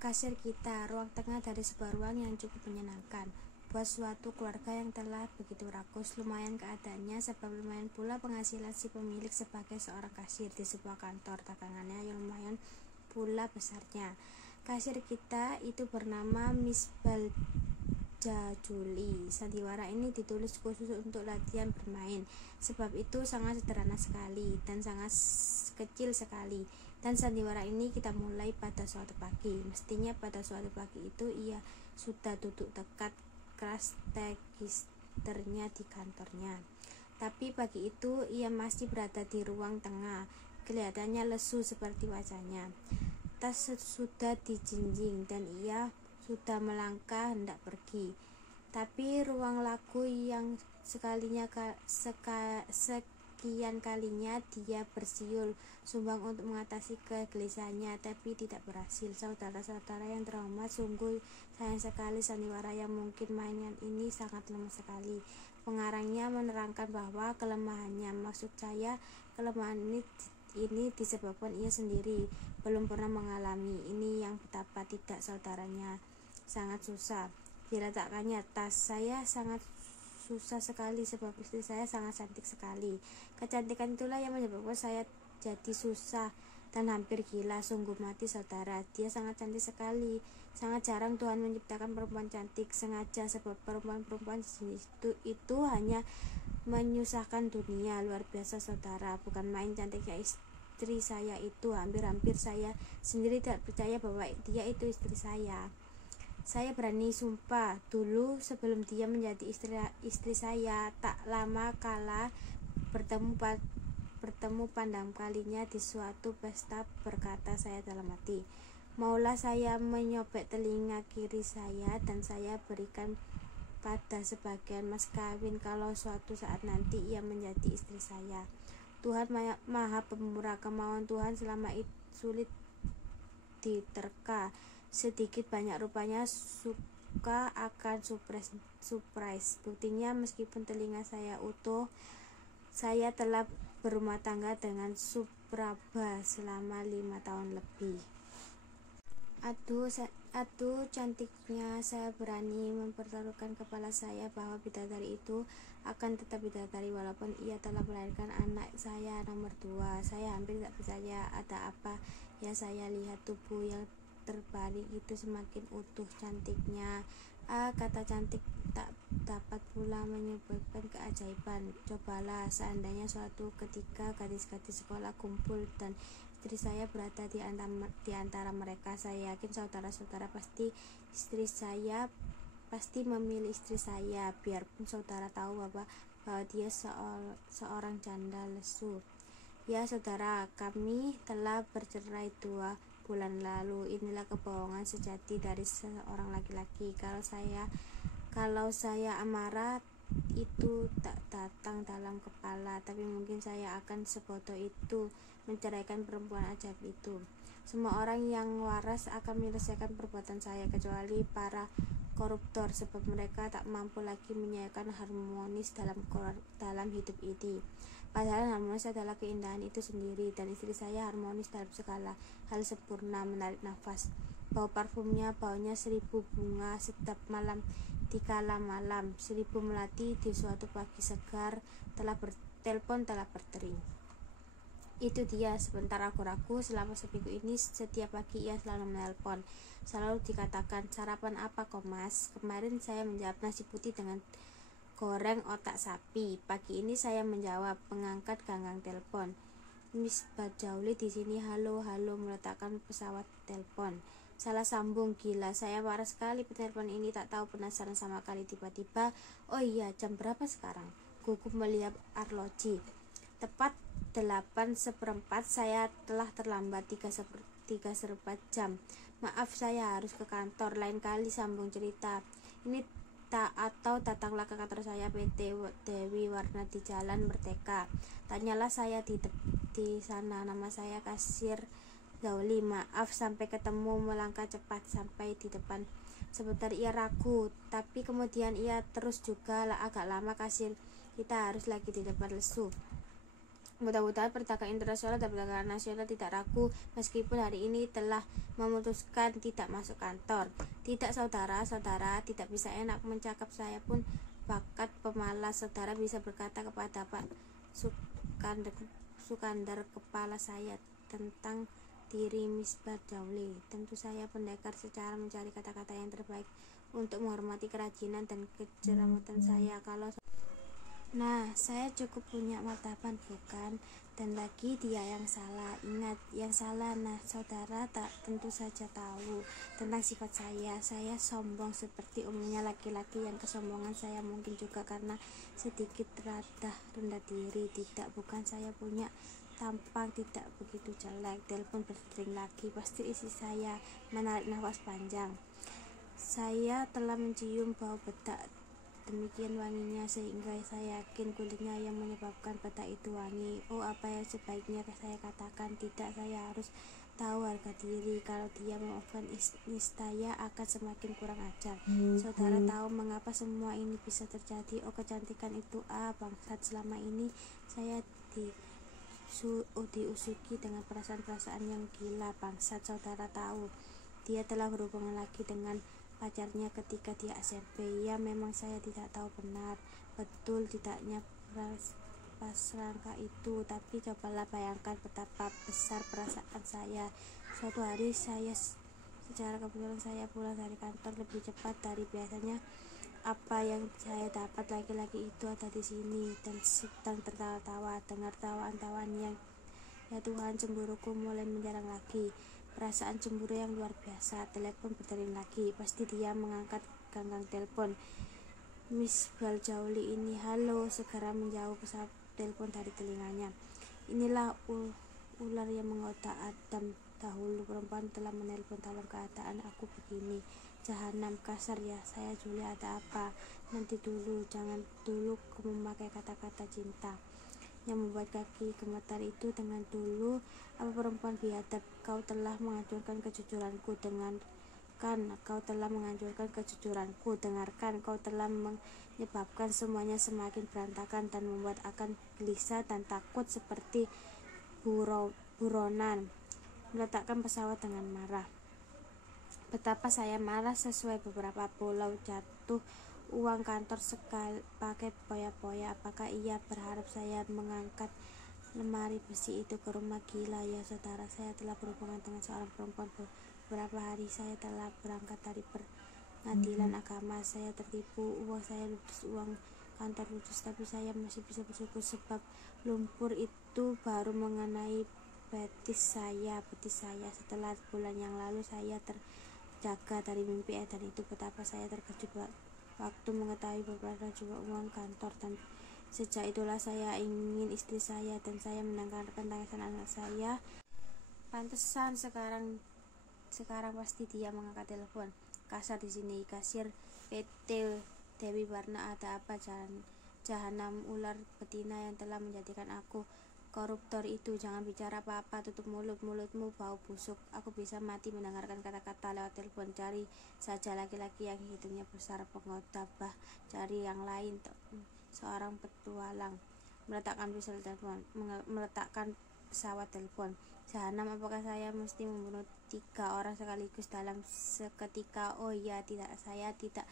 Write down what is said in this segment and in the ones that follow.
Kasir kita, ruang tengah dari sebuah ruang yang cukup menyenangkan. Buat suatu keluarga yang telah begitu rakus, lumayan keadaannya, sebab lumayan pula penghasilan si pemilik sebagai seorang kasir di sebuah kantor dagangannya yang lumayan pula besarnya. Kasir kita itu bernama Miss Baljajuli. Sandiwara ini ditulis khusus untuk latihan bermain, sebab itu sangat sederhana sekali dan sangat kecil sekali. Dan sandiwara ini kita mulai pada suatu pagi. Mestinya pada suatu pagi itu ia sudah duduk dekat kelas registernya di kantornya. Tapi pagi itu ia masih berada di ruang tengah. Kelihatannya lesu seperti wajahnya. Tas sudah dijinjing dan ia sudah melangkah hendak pergi. Tapi ruang laku yang sekian kalinya dia bersiul sumbang untuk mengatasi kegelisahannya, tapi tidak berhasil. Saudara-saudara yang terhormat, sungguh sayang sekali sandiwara yang mungkin mainan ini sangat lemah sekali. Pengarangnya menerangkan bahwa kelemahannya, maksud saya kelemahan ini disebabkan ia sendiri belum pernah mengalami ini. Yang betapa tidak, saudaranya sangat susah diletakkannya. Tas saya sangat susah sekali sebab istri saya sangat cantik sekali. Kecantikan itulah yang menyebabkan saya jadi susah dan hampir gila. Sungguh mati, saudara, dia sangat cantik sekali. Sangat jarang Tuhan menciptakan perempuan cantik sengaja, sebab perempuan-perempuan jenis itu hanya menyusahkan dunia. Luar biasa, saudara, bukan main cantiknya istri saya itu. Hampir-hampir saya sendiri tidak percaya bahwa dia itu istri saya. Saya berani sumpah, dulu sebelum dia menjadi istri saya, tak lama kala bertemu pandang kalinya di suatu pesta, berkata saya dalam hati, maulah saya menyobek telinga kiri saya dan saya berikan pada sebagian mas kawin kalau suatu saat nanti ia menjadi istri saya. Tuhan maha pemurah, kemauan Tuhan selama itu sulit diterka. Sedikit banyak rupanya suka akan surprise. Buktinya meskipun telinga saya utuh, saya telah berumah tangga dengan Supraba selama 5 tahun lebih. Aduh, cantiknya. Saya berani mempertaruhkan kepala saya bahwa bidadari itu akan tetap bidadari walaupun ia telah melahirkan anak saya nomor 2. Saya hampir tidak percaya. Ada apa ya, saya lihat tubuh yang terbalik itu semakin utuh cantiknya. Kata cantik tak dapat pula menyebabkan keajaiban. Cobalah seandainya suatu ketika gadis-gadis sekolah kumpul dan istri saya berada di antara mereka. Saya yakin saudara-saudara pasti memilih istri saya, biarpun saudara tahu bahwa dia seorang janda lesu. Ya saudara, kami telah bercerai 2 bulan lalu. Inilah kebohongan sejati dari seorang laki-laki. Kalau saya amarah, itu tak datang dalam kepala, tapi mungkin saya akan sebodoh itu menceraikan perempuan ajaib itu. Semua orang yang waras akan menyelesaikan perbuatan saya, kecuali para koruptor, sebab mereka tak mampu lagi menyediakan harmonis dalam hidup ini. Padahal harmonis adalah keindahan itu sendiri, dan istri saya harmonis dalam segala hal, sempurna, menarik nafas. Bau parfumnya, baunya 1000 bunga setiap malam di kala malam. 1000 melati di suatu pagi segar telah berteri. Itu dia. Sebentar aku ragu. Selama seminggu ini setiap pagi ia selalu menelpon. Selalu dikatakan, sarapan apa kok mas? Kemarin saya menjawab nasi putih dengan goreng otak sapi. Pagi ini saya menjawab, mengangkat ganggang telepon. Miss Baljajuli di sini. Halo, meletakkan pesawat telepon. Salah sambung. Gila, saya marah sekali penelepon ini, tak tahu penasaran sama kali. Tiba-tiba, oh iya, jam berapa sekarang? Gugup melihat arloji. Tepat 8:15. Saya telah terlambat 3/4 jam. Maaf, saya harus ke kantor. Lain kali, sambung cerita ini. Atau datanglah ke kantor saya, PT Dewi Warna di Jalan Merdeka. Tanyalah saya di sana. Nama saya Kasir Zauli. Maaf, sampai ketemu. Melangkah cepat sampai di depan. Sebentar ia ragu, tapi kemudian ia terus juga agak lama. Kasir kita harus lagi di depan lesu. Mudah-mudahan perdagangan internasional dan perdagangan nasional tidak ragu meskipun hari ini telah memutuskan tidak masuk kantor. Tidak saudara-saudara, tidak bisa enak mencakap, saya pun bakat pemalas. Saudara bisa berkata kepada Pak Sukandar kepala saya tentang diri Misbah Jauli. Tentu saya pendekar secara mencari kata-kata yang terbaik untuk menghormati kerajinan dan kecermatan saya. Nah, saya cukup punya martabat, bukan? Dan lagi dia yang salah. Ingat, yang salah. Nah, saudara tak tentu saja tahu tentang sifat saya. Saya sombong seperti umumnya laki-laki. Yang kesombongan saya mungkin juga karena sedikit rada rendah diri. Tidak, bukan, saya punya tampang tidak begitu jelek. Telepon berdering lagi. Pasti isi saya menarik nafas panjang. Saya telah mencium bau bedak demikian wanginya sehingga saya yakin kulitnya yang menyebabkan bedak itu wangi. Oh, apa yang sebaiknya saya katakan? Tidak, saya harus tahu harga diri. Kalau dia memaafkan niscaya akan semakin kurang ajar. Saudara tahu mengapa semua ini bisa terjadi? Oh, kecantikan itu bangsat. Selama ini saya diusuki dengan perasaan-perasaan yang gila. Bangsat, saudara tahu dia telah berhubungan lagi dengan pacarnya ketika dia SMP. Ya, memang saya tidak tahu benar betul tidaknya prasangka itu, tapi cobalah bayangkan betapa besar perasaan saya. Suatu hari secara kebetulan saya pulang dari kantor lebih cepat dari biasanya. Apa yang saya dapat, laki-laki itu ada di sini dan sedang tertawa-tawa. Dengar tawaan-tawaan yang, ya Tuhan, cemburuku mulai menjarang lagi. Perasaan cemburu yang luar biasa. Telepon berdering lagi. Pasti dia mengangkat ganggang telepon. Misbah Jauli ini. Halo. Segera menjauh pesawat telepon dari telinganya. Inilah ular yang menggoda Adam dahulu. Perempuan telah menelpon dalam keadaan aku begini. Jahanam, kasar ya. Saya Juli, ada apa? Nanti dulu, jangan dulu memakai kata-kata cinta yang membuat kaki gemetar itu. Dengan dulu, apa perempuan biadab, kau telah menghancurkan kejujuranku. Kau telah menghancurkan kejujuranku. Dengarkan, kau telah menyebabkan semuanya semakin berantakan dan membuat akan gelisah dan takut seperti buronan. Meletakkan pesawat dengan marah. Betapa saya marah. Sesuai beberapa pulau jatuh uang kantor sekali pakai poya-poya. Apakah ia berharap saya mengangkat lemari besi itu ke rumah gila? Ya saudara, saya telah berhubungan dengan seorang perempuan beberapa hari. Saya telah berangkat dari pengadilan agama. Saya tertipu, uang saya ludes, uang kantor ludes, tapi saya masih bisa bersyukur sebab lumpur itu baru mengenai betis saya. Setelah bulan yang lalu saya terjaga dari mimpi dan itu. Betapa saya terkejut waktu mengetahui beberapa jumlah uang kantor, dan sejak itulah saya ingin istri saya dan saya mendengarkan tangisan anak saya. Pantesan sekarang pasti dia mengangkat telepon. Kasar di sini. Kasir PT Dewi Warna, ada apa? Jahanam, ular betina yang telah menjadikan aku koruptor itu. Jangan bicara apa-apa, tutup mulutmu, bau busuk. Aku bisa mati mendengarkan kata-kata lewat telepon. Cari saja laki-laki yang hidungnya besar, penggoda, cari yang lain. Seorang petualang meletakkan pesawat telepon. Jahanam, apakah saya mesti membunuh 3 orang sekaligus dalam seketika? Oh ya, tidak, saya tidak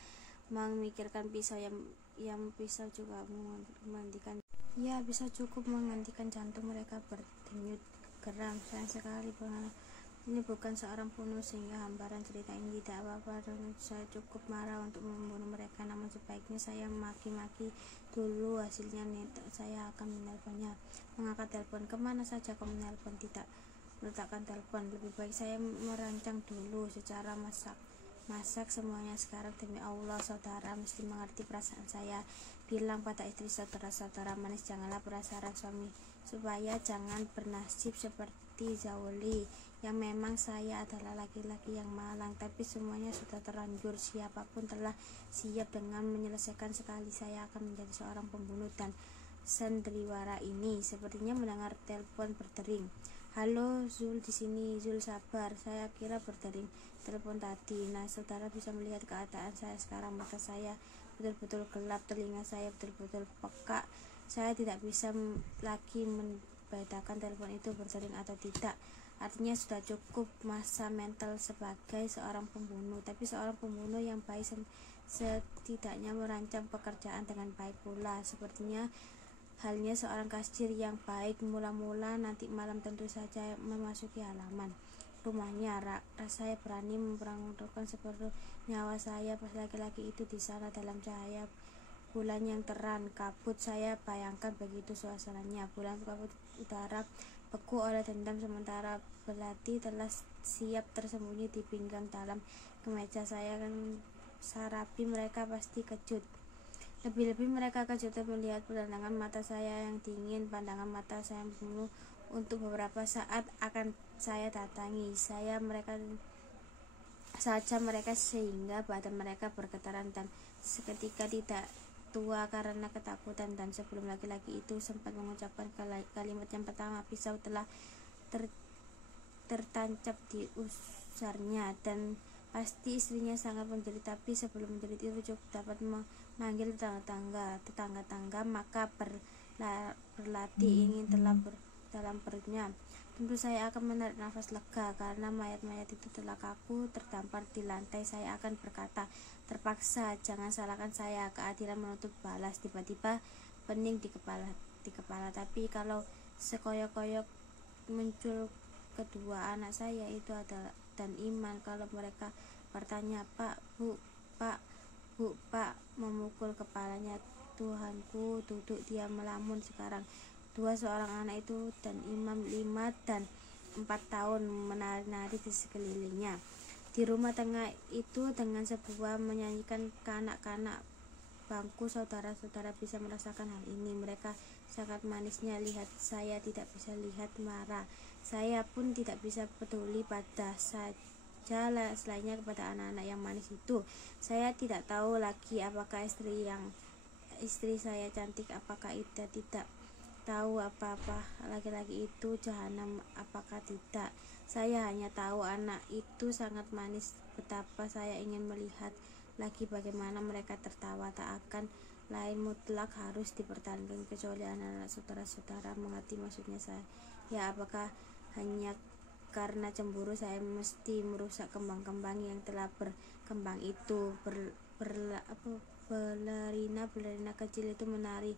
memikirkan pisau yang pisau juga menghentikan. Ya, bisa cukup menghentikan jantung mereka berdenyut geram. Sayang sekali ini bukan seorang pembunuh sehingga hambaran cerita ini tidak apa-apa. Dan saya cukup marah untuk membunuh mereka, namun sebaiknya saya maki-maki dulu. Hasilnya saya akan menelponnya. Mengangkat telepon. Kemana saja kau menelpon? Tidak. Meletakkan telepon. Lebih baik saya merancang dulu secara masak semuanya sekarang. Demi Allah, saudara mesti mengerti perasaan saya. Bilang pada istri saudara manis, janganlah penasaran suami, supaya jangan bernasib seperti Zauli. Yang memang saya adalah laki-laki yang malang, tapi semuanya sudah terlanjur. Siapapun telah siap dengan menyelesaikan sekali. Saya akan menjadi seorang pembunuh dan sandiwara ini. Sepertinya mendengar telepon berdering. Halo, Zul di sini. Zul, sabar, saya kira berdering telepon tadi. Nah, saudara bisa melihat keadaan saya sekarang. Mata saya betul-betul gelap, telinga saya betul-betul peka. Saya tidak bisa lagi membedakan telepon itu berdering atau tidak. Artinya sudah cukup masa mental sebagai seorang pembunuh, tapi seorang pembunuh yang baik setidaknya merancang pekerjaan dengan baik pula. Sepertinya halnya seorang kasir yang baik, mula-mula nanti malam tentu saja memasuki halaman rumahnya. Saya berani memperangkatkan seperti nyawa saya pas laki-laki itu di sana dalam cahaya bulan yang terang kabut. Saya bayangkan begitu suasananya. Bulan kabut, udara beku oleh dendam, sementara belati telah siap tersembunyi di pinggang dalam kemeja. Saya akan sarapi mereka pasti kejut. Lebih-lebih mereka kejut melihat pandangan mata saya yang dingin, pandangan mata saya yang penuh. Untuk beberapa saat akan saya datangi mereka sehingga badan mereka bergetaran dan seketika tidak tua karena ketakutan. Dan sebelum laki-laki itu sempat mengucapkan kalimat yang pertama, pisau telah tertancap di usarnya, dan pasti istrinya sangat menjerit. Tapi sebelum menjerit itu cukup dapat memanggil tetangga-tangga, maka berlatih ingin telah dalam perutnya. Tentu saya akan menarik nafas lega karena mayat-mayat itu telah kaku terdampar di lantai. Saya akan berkata, terpaksa, jangan salahkan saya, keadilan menuntut balas. Tiba-tiba pening di kepala, tapi kalau sekoyok-koyok muncul kedua anak saya itu adalah dan Iman. Kalau mereka bertanya, Pak, Bu, Pak, memukul kepalanya. Tuhanku, duduk dia melamun sekarang. Seorang anak itu dan Imam 5 dan 4 tahun menari-nari di sekelilingnya. Di rumah tengah itu dengan sebuah menyanyikan kanak-kanak bangku. Saudara-saudara bisa merasakan hal ini. Mereka sangat manisnya. Lihat, saya tidak bisa lihat marah. Saya pun tidak bisa peduli pada saja selainnya kepada anak-anak yang manis itu. Saya tidak tahu lagi apakah istri saya cantik, apakah Ida tidak tahu apa-apa laki-laki itu jahanam apakah tidak. Saya hanya tahu anak itu sangat manis. Betapa saya ingin melihat lagi bagaimana mereka tertawa. Tak akan lain mutlak harus dipertahankan kecuali anak-anak saudara-saudara mengerti maksudnya saya. Ya, apakah hanya karena cemburu saya mesti merusak kembang-kembang yang telah berkembang itu? Belerina kecil itu menari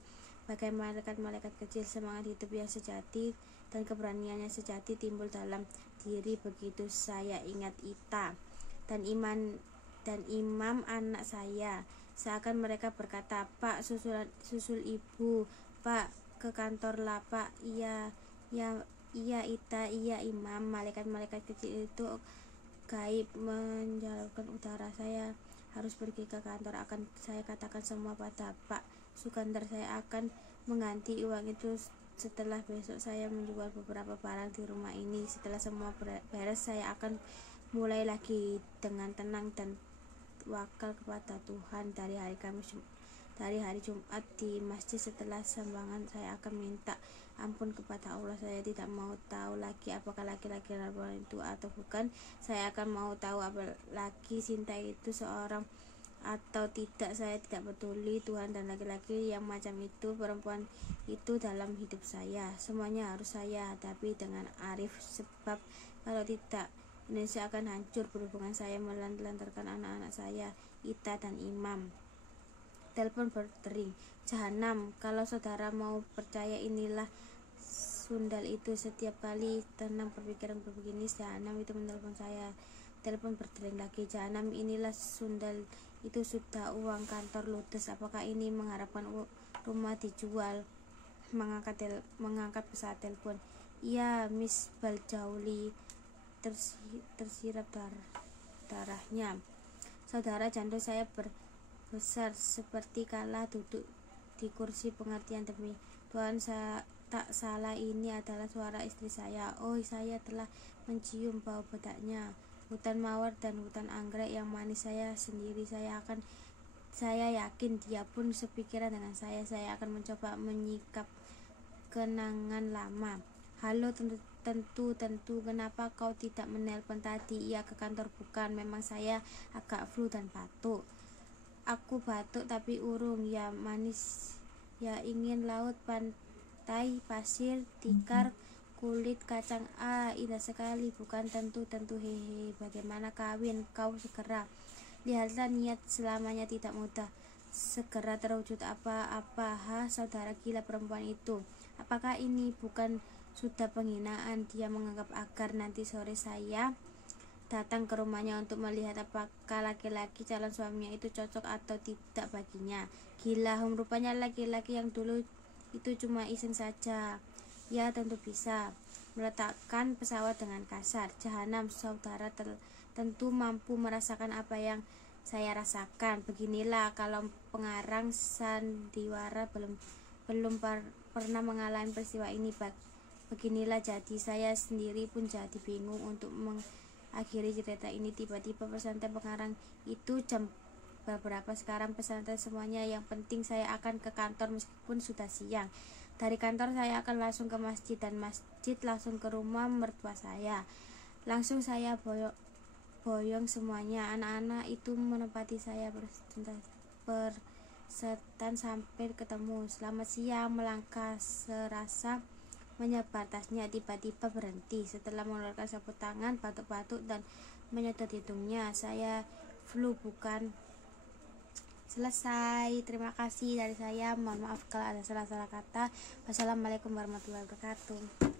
bagai malaikat kecil. Semangat hidup yang sejati dan keberaniannya sejati timbul dalam diri begitu saya ingat Ita dan Imam anak saya. Seakan mereka berkata, Pak, susul ibu, Pak, ke kantor lah, Pak. Iya Ita, iya Imam. Malaikat-malaikat kecil itu gaib menjauhkan udara. Saya harus pergi ke kantor. Akan saya katakan semua pada Pak Sukandar. Saya akan mengganti uang itu setelah besok saya menjual beberapa barang di rumah ini. Setelah semua beres, saya akan mulai lagi dengan tenang dan wakal kepada Tuhan. Dari hari Jumat di masjid setelah sumbangan saya akan minta ampun kepada Allah. Saya tidak mau tahu lagi apakah laki-laki itu atau bukan. Saya akan mau tahu apalagi Sinta itu seorang atau tidak. Saya tidak peduli Tuhan dan laki-laki yang macam itu, perempuan itu dalam hidup saya. Semuanya harus saya hadapi dengan arif, sebab kalau tidak Indonesia akan hancur. Berhubungan saya melantarkan anak-anak saya, Ita dan Imam. Telepon berdering. Jahanam, kalau saudara mau percaya, inilah sundal itu. Setiap kali tenang berpikiran begini, jahanam itu menelpon saya. Telepon berdering lagi. Jahanam, inilah sundal itu, sudah uang kantor ludes. Apakah ini mengharapkan rumah dijual? Mengangkat pesawat telepon. Iya, Miss Baljauli. Tersirap darahnya. Saudara, jantung saya berbesar seperti kala duduk di kursi pengertian. Demi Tuhan, saya tak salah, ini adalah suara istri saya. Oh, saya telah mencium bau bedaknya. Hutan mawar dan hutan anggrek yang manis saya sendiri. Saya yakin dia pun sepikiran dengan saya. Saya akan mencoba menyikap kenangan lama. Halo, tentu. Kenapa kau tidak menelpon tadi? Iya, ke kantor. Bukan, memang saya agak flu dan batuk. Aku batuk tapi urung. Ya, manis. Ya, ingin laut lantai pasir, tikar, kulit kacang. Indah sekali, bukan? Tentu hehe. Bagaimana kawin kau segera? Lihatlah, niat selamanya tidak mudah segera terwujud apa-apa. Saudara gila perempuan itu. Apakah ini bukan sudah penghinaan? Dia menganggap agar nanti sore saya datang ke rumahnya untuk melihat apakah laki-laki calon suaminya itu cocok atau tidak baginya. Gila, rupanya laki-laki yang dulu itu cuma iseng saja. Ya, tentu bisa meletakkan pesawat dengan kasar. Jahanam, saudara tentu mampu merasakan apa yang saya rasakan. Beginilah kalau pengarang sandiwara belum pernah mengalami peristiwa ini. Beginilah, jadi saya sendiri pun jadi bingung untuk akhiri cerita ini. Tiba-tiba pesantren pengarang itu jam beberapa sekarang pesantren semuanya. Yang penting saya akan ke kantor meskipun sudah siang. Dari kantor saya akan langsung ke masjid, dan masjid langsung ke rumah mertua saya. Langsung saya boyong semuanya. Anak-anak itu menempati saya persetan sampai ketemu. Selamat siang. Melangkah serasa menyebar tasnya, tiba-tiba berhenti setelah mengeluarkan sapu tangan, batuk-batuk dan menyedot hidungnya. Saya flu, bukan? Selesai. Terima kasih dari saya. Mohon maaf kalau ada salah-salah kata. Wassalamualaikum warahmatullahi wabarakatuh.